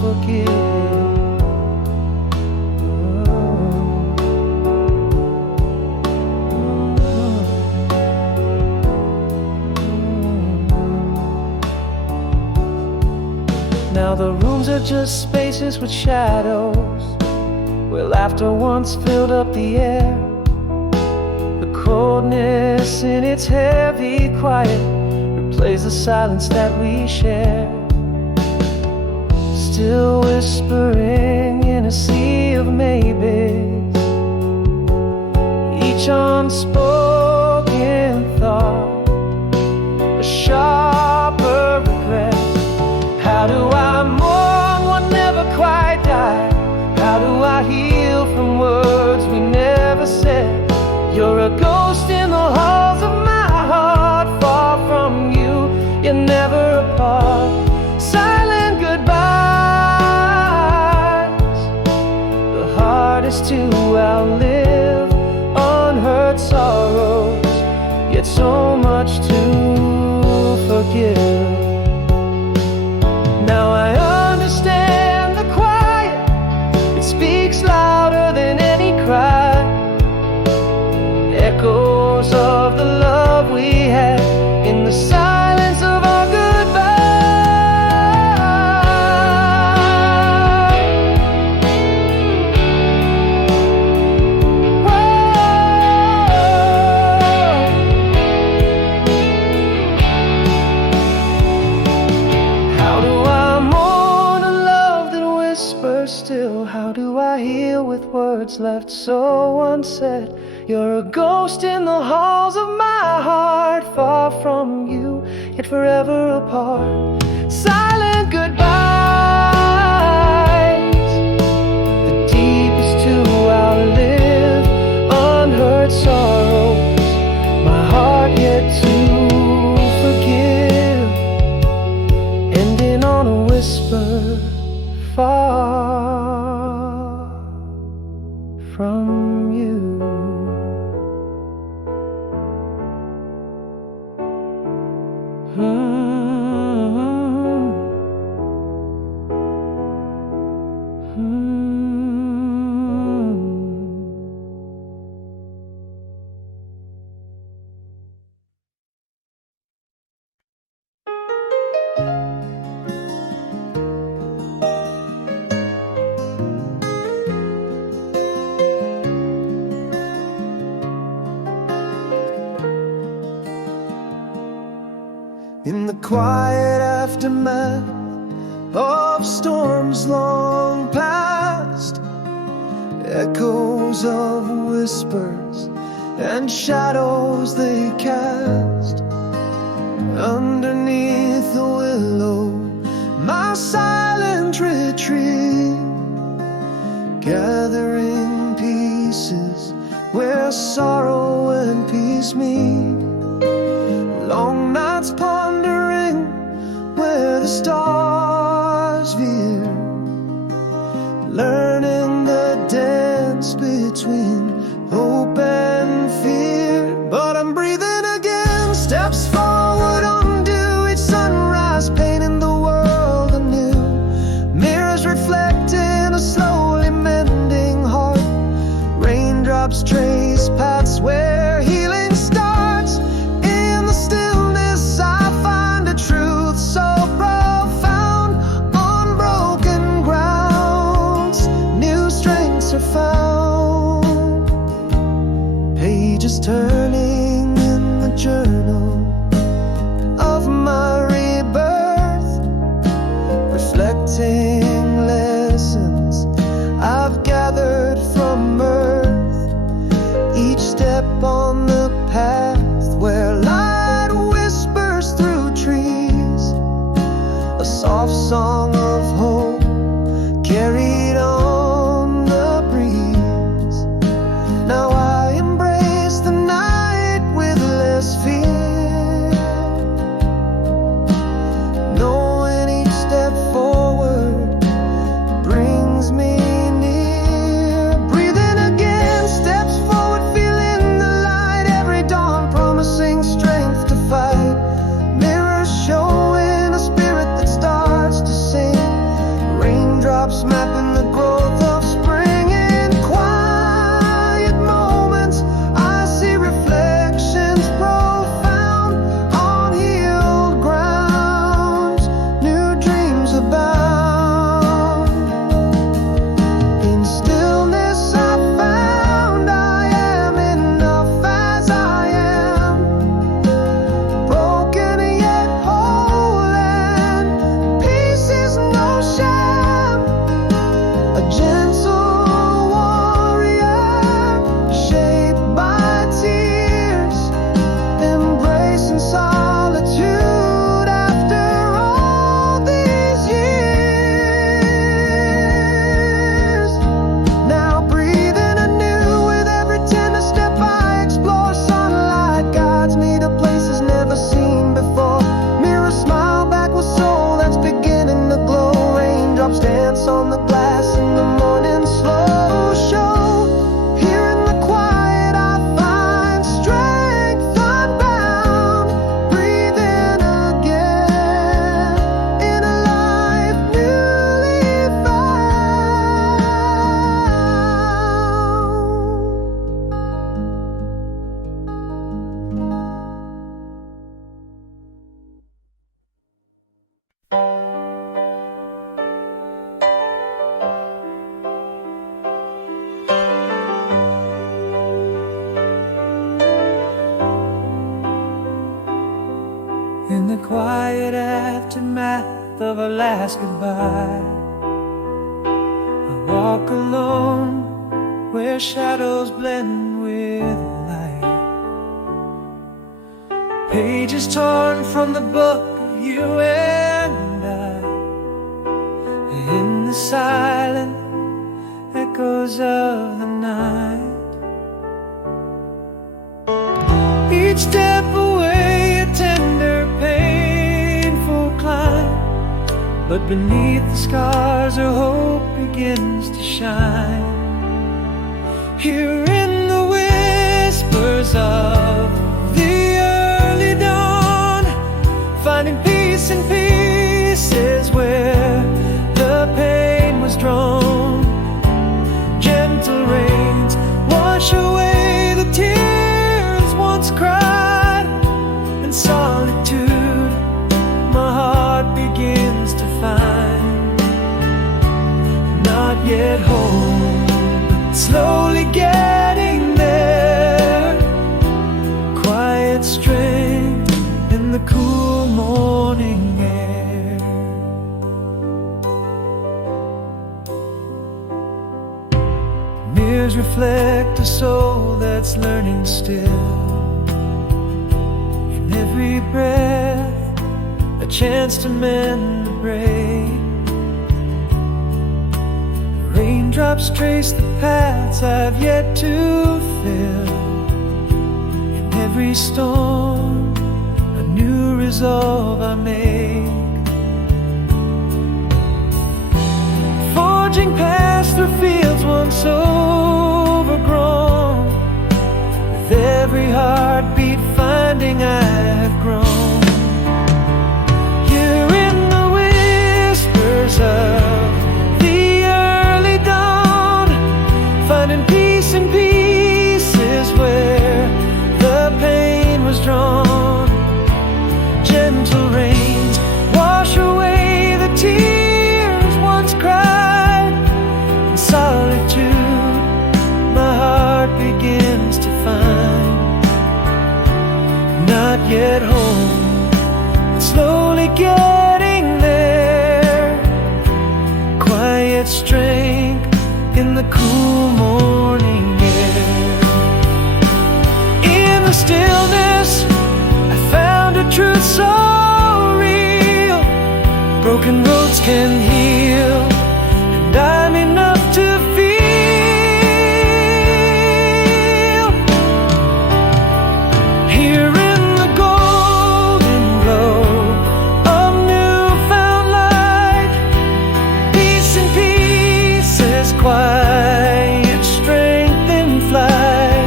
forgive. Now the rooms are just spaces with shadows, where laughter once filled up the air. The coldness in its heavy quiet replaces the silence that we share. Still whispering in a sea of maybes, each unspoken thought, a sharper regret. How do I mourn what never quite died? How do I heal from words we never said? You're a ghost in the halls of my heart, far from you, you're never apart. Silent goodbyes, the hardest to outlive. Unheard sorrows, yet so much to forgive. Now I understand the quiet, it speaks louder than any cry. Echoes of the love we had in the silence of our goodbye. How do I mourn a love that whispers still? How do I heal with words left so unsaid? You're a ghost in the halls of my heart, far from you, yet forever apart. Silent goodbyes, the deepest to outlive. Unheard sorrows, my heart yet to forgive. Ending on a whisper, far from you. In the quiet aftermath of storms long past, echoes of whispers and shadows they cast. Underneath the willow, my silent retreat, gathering pieces where sorrow and peace meet. Long nights pondering where the stars veer, learning the dance between hope and fear. But I'm breathing again, steps forward undo each sunrise, painting the world anew. Mirrors reflecting a slowly mending heart. Raindrops trace paths where healing starts. In the stillness I find a truth so profound. On broken grounds, new strengths are found. Pages turning in the journal of my rebirth, reflecting lessons I've gathered from earth. Each step on the path where light whispers through trees, a soft song of hope carried on the breeze. Now I embrace the night with less fear, knowing each step forward brings me near. Breathing again, steps forward, feeling the light. Every dawn promising strength to fight. Mirrors showing a spirit that starts to sing. Raindrops mapping the growth of spring. In quiet moments I see reflections profound. On healed grounds, new dreams abound. In stillness I found I am enough as I am, broken yet whole, and peace is no sham. A gentle warrior shaped by tears, embracing solitude after all these years. Now breathing anew with every tender step I explore. Sunlight guides me to places never seen before. Mirror smile back with soul that's beginning to glow. Raindrops dance on the glass in the morning slow show. Here in the quiet I find strength unbound. Breathing again in a life newly found. In the quiet aftermath of our last goodbye, I walk alone where shadows blend with light. Pages torn from the book of you and I. In the silent echoes of the night, each step away a tender, painful climb. But beneath the scars our hope begins to shine. Here in the whispers of the early dawn, finding peace in pieces where the pain was drawn. Gentle rains wash away the tears once cried. In solitude my heart begins to find. Not yet home, but slowly getting soul that's learning still. In every breath, a chance to mend the break. Raindrops trace the paths I've yet to fill. In every storm, a new resolve I make. Forging past through fields once overgrown. With every heartbeat finding I have grown. You're in the whispers of the early dawn, finding peace in pieces where the pain was drawn. Gentle rains wash away the tears once cried. In solitude, my heart begins to find. Not yet home, but slowly getting there. Quiet strength in the cool morning air. In the stillness, I found a truth so real. Broken roads can heal, and I'm enough to feel. Here in the golden glow of newfound light, peace in pieces, quiet strength in flight.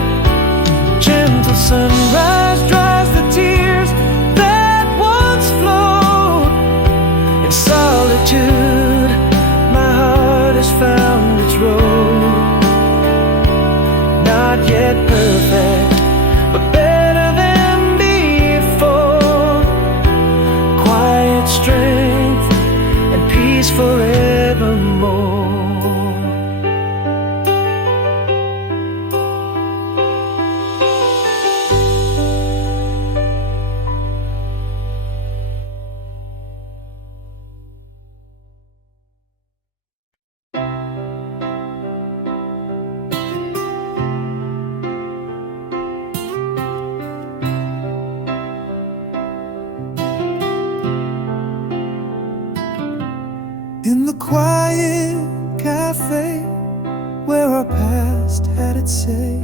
Gentle sunrise dries the tears that once flowed. In solitude, my heart has found its road. Not yet perfect, but better than before. Quiet strength and peace forevermore. In the quiet cafe where our past had its say,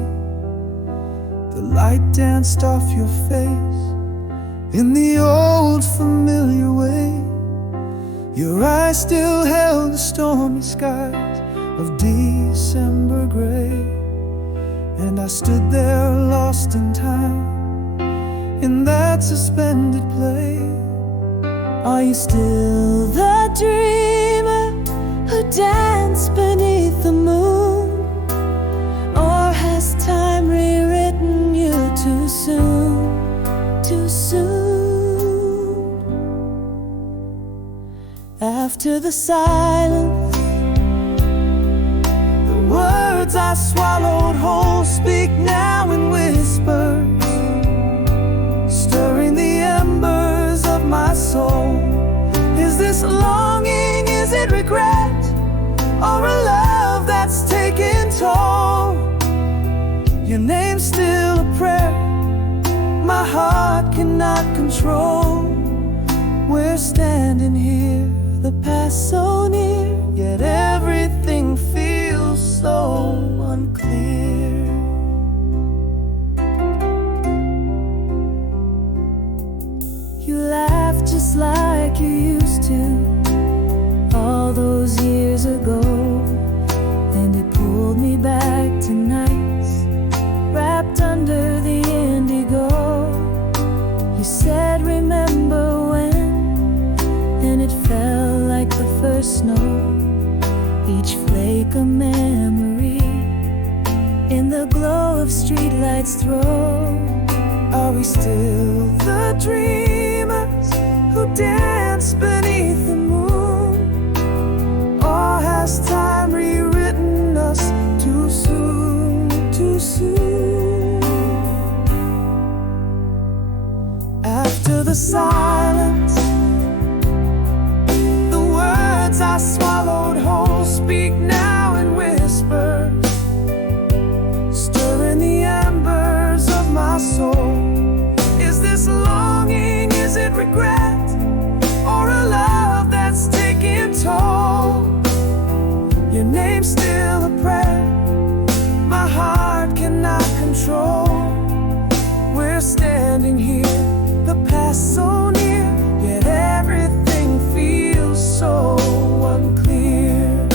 the light danced off your face in the old familiar way. Your eyes still held the stormy skies of December gray. And I stood there lost in time in that suspended play. Are you still the dreamer who danced beneath the moon? Or has time rewritten you too soon, too soon? After the silence, the words I swallowed whole speak now in whispers, stirring the embers of my soul. Is this longing, is it regret, or a love that's taken toll? Your name's still a prayer my heart cannot control. We're standing here, the past so near, yet everything feels so unclear. You laugh just like you used to all those years ago, and it pulled me back to nights wrapped under the indigo. You said remember when, and it felt like the first snow, each flake a memory in the glow of streetlights throw. Are we still the dreamers who dance beneath the moon? Or has time rewritten us too soon, too soon? After the silence, the words I swallowed whole speak now in whispers, stir control. We're standing here, the past so near, yet everything feels so unclear.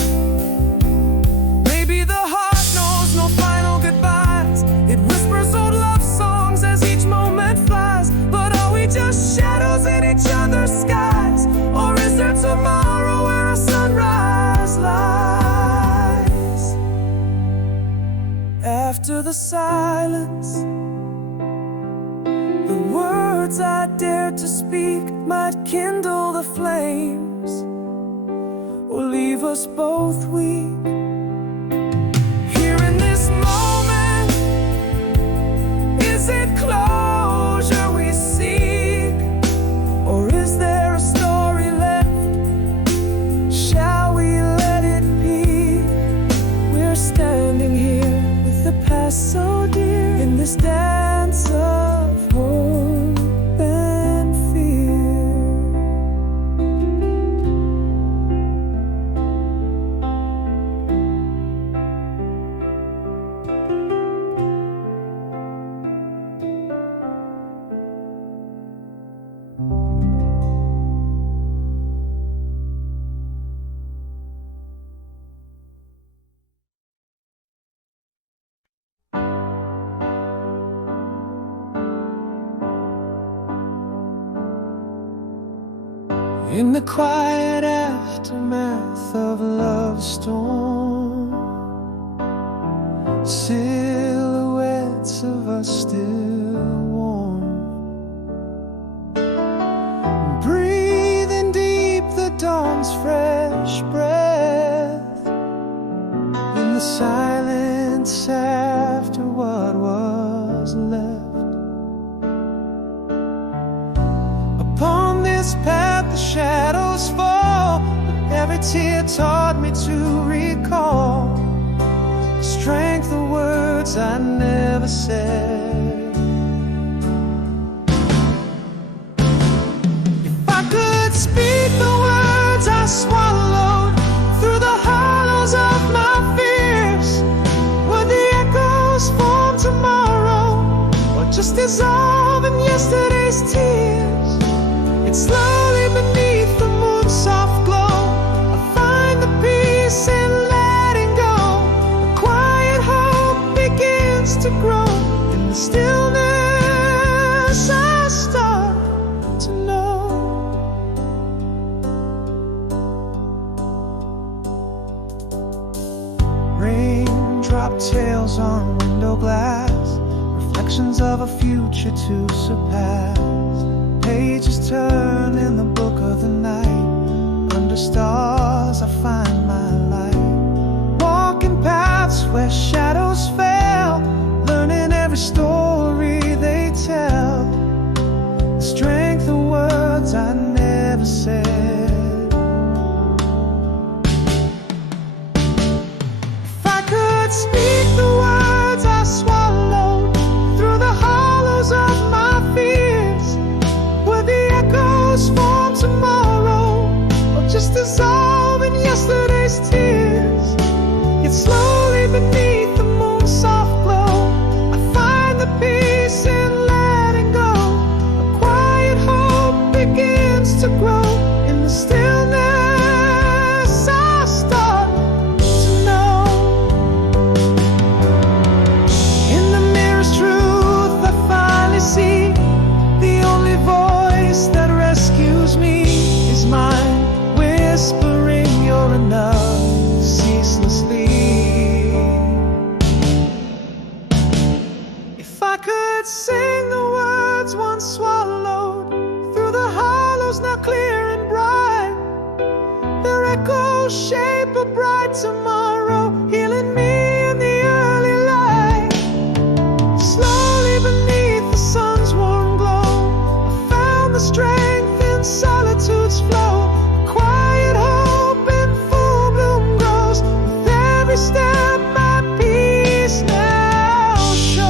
Maybe the heart knows no final goodbyes. It whispers old love songs as each moment flies. But are we just shadows in each other's skies? Or is there tomorrow where a sunrise lies? After the silence, the words I dared to speak might kindle the flames or leave us both weak. Here in this moment, is it closure we seek? Or is there a story left? Shall we let it be? We're standing here with the past so dear, in this dance of hope and fear. In the quiet aftermath of a love storm, silhouettes of us still warm, breathing deep the dawn's fresh breath, in the silence after what was left. Upon this path the shadows fall, but every tear taught me to recall the strength of words I never said. If I could speak the words I swallowed through the hollows of my fears, would the echoes form tomorrow or just dissolve in yesterday's tears? It's slowly beneath the moon's soft glow I find the peace in letting go. A quiet hope begins to grow. In the stillness I start to know. Raindrop tails on window glass, reflections of a future to surpass. Pages turn in the book of the night. Under stars I find my light. Walking paths where shadows fell, learning every story they tell. The strength of words I never said. If I could speak the words I swallowed through the hollows of my fears, form tomorrow or just dissolve in yesterday's tears? Yet slowly beneath the moon's soft glow I find the peace in letting go. A quiet hope begins to grow. In the stillness I start to know. In the mirror's truth I finally see the only voice that rescues me is mine, whispering you're enough ceaselessly. If I could sing the words once swallowed through the hollows now clear and bright, their echoes shape a bright tomorrow, healing me in the early light. Slowly beneath the sun's warm glow I found the strength in solitude's flow. A quiet hope in full bloom grows. With every step my peace now shows.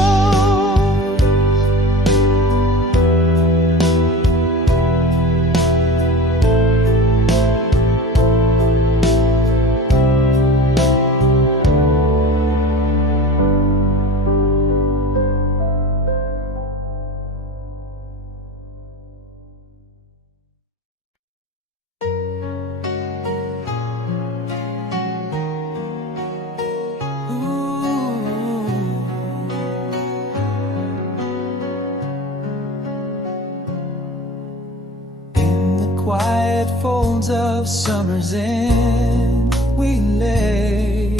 quiet folds of summer's end, we lay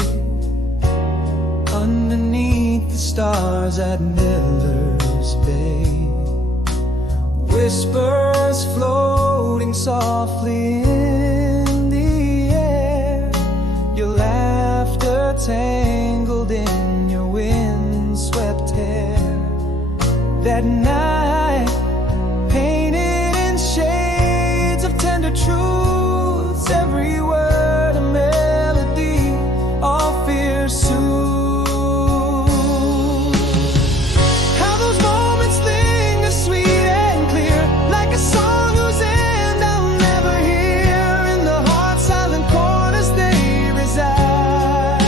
underneath the stars at Miller's Bay. Whispers floating softly in the air, your laughter tangled in your windswept hair. That night, painted in shades of tender truths, every word a melody, all fear soothed. How those moments linger sweet and clear, like a song whose end I'll never hear. In the heart silent corners they reside,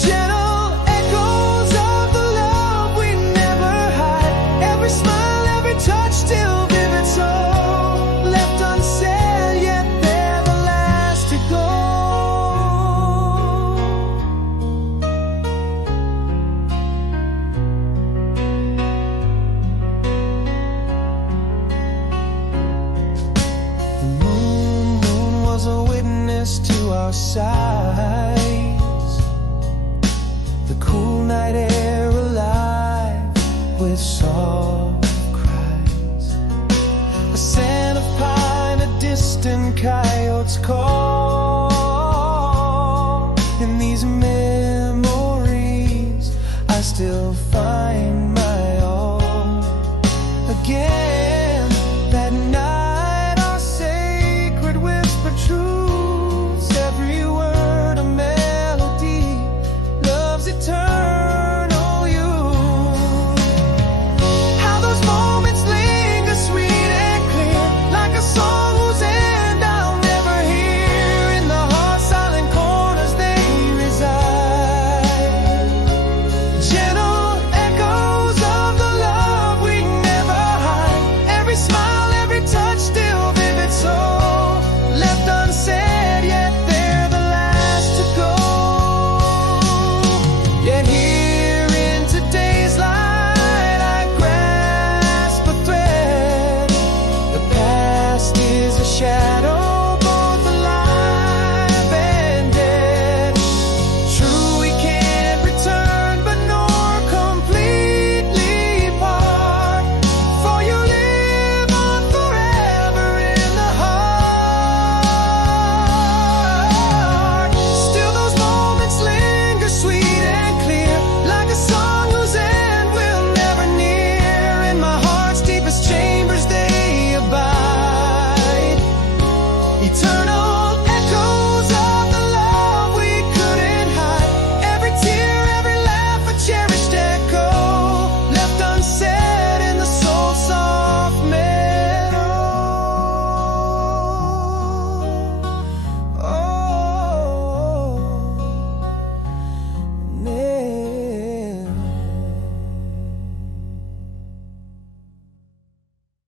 gentle echoes of the love we never hide. Every smile, every touch still vivid, so left unsaid, yet they're the last to go. The moon was a witness to our sighs, the cool night air alive with soft cries, a scent of pine, a distant coyote's call. In these memories I still find my all again.